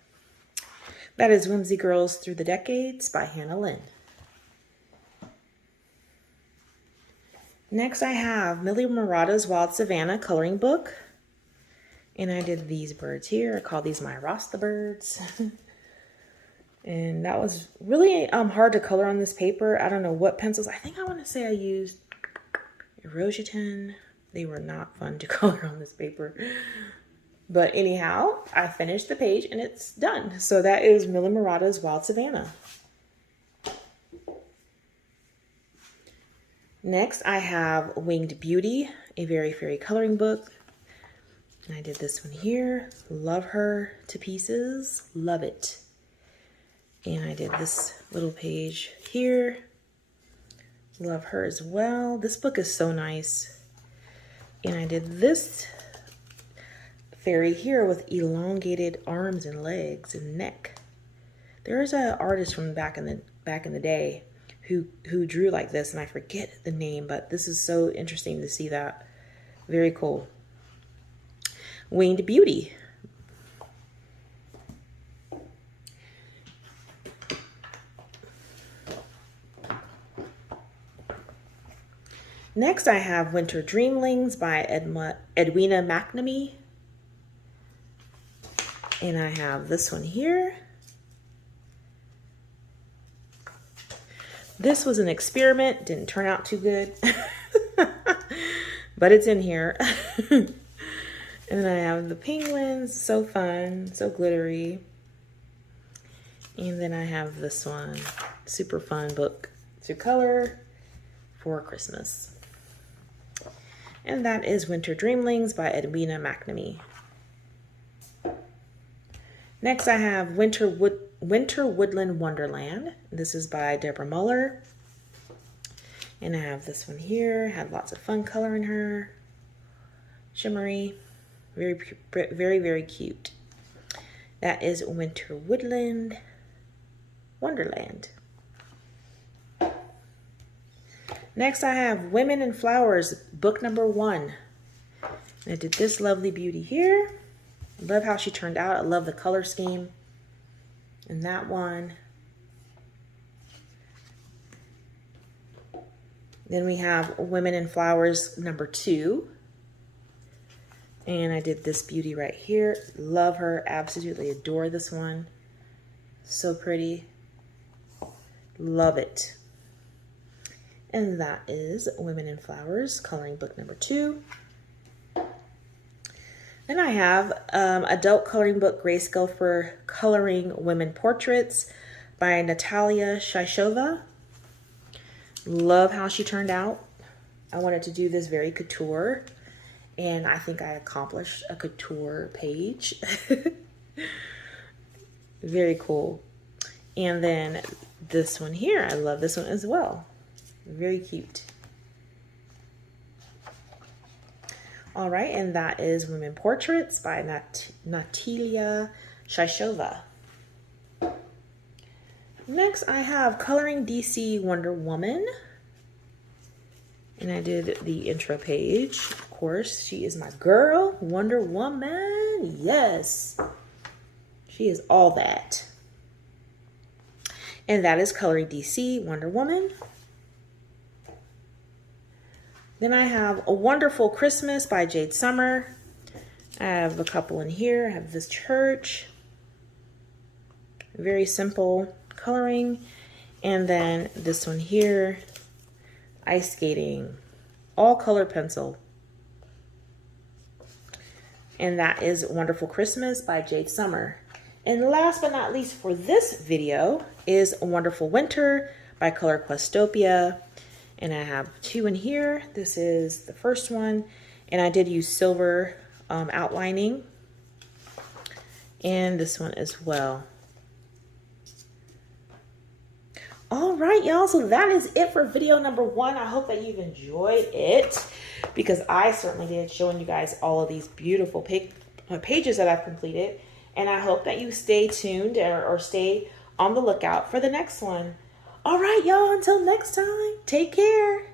That is Whimsy Girls Through the Decades by Hannah Lynn. Next I have Millie Murata's Wild Savannah coloring book. And I did these birds here. I call these my Rasta birds. And that was really hard to color on this paper. I don't know what pencils. I think I want to say I used Erosion. They were not fun to color on this paper. But anyhow, I finished the page and it's done. So that is Millie Murata's Wild Savannah. Next, I have Winged Beauty, a very fairy coloring book. And I did this one here. Love her to pieces. Love it. And I did this little page here. Love her as well. This book is so nice. And I did this fairy here with elongated arms and legs and neck. There's an artist from back in the day who drew like this, and I forget the name, but this is so interesting to see that. Very cool. Winged Beauty. Next I have Winter Dreamlings by Edwina McNamee. And I have this one here. This was an experiment, didn't turn out too good, but it's in here. And then I have the penguins, so fun, so glittery. And then I have this one, super fun book to color for Christmas. And that is Winter Dreamlings by Edwina McNamee. Next I have Winter Woodland Wonderland. This is by Deborah Muller. And I have this one here. Had lots of fun coloring her. Shimmery. Very, very, very cute. That is Winter Woodland Wonderland. Next I have Women in Flowers, book number 1. And I did this lovely beauty here. Love how she turned out. I love the color scheme in that one. Then we have Women in Flowers number 2. And I did this beauty right here. Love her. Absolutely adore this one. So pretty. Love it. And that is Women in Flowers, coloring book number 2. Then I have Adult Coloring Book Grayscale for Coloring Women Portraits by Natalia Shishova. Love how she turned out. I wanted to do this very couture, and I think I accomplished a couture page. Very cool. And then this one here, I love this one as well. Very cute. All right, and that is Women Portraits by Natalia Shishova. Next, I have Coloring DC Wonder Woman. And I did the intro page. Of course, she is my girl, Wonder Woman. Yes. She is all that. And that is Coloring DC Wonder Woman. Then I have A Wonderful Christmas by Jade Summer. I have a couple in here. I have this church. Very simple coloring. And then this one here, ice skating, all color pencil. And that is Wonderful Christmas by Jade Summer. And last but not least for this video is A Wonderful Winter by Color Questopia. And I have 2 in here. This is the first one. And I did use silver outlining. And this one as well. All right, y'all. So that is it for video number 1. I hope that you've enjoyed it, because I certainly did, showing you guys all of these beautiful pages that I've completed. And I hope that you stay tuned or stay on the lookout for the next one. All right, y'all, until next time, take care.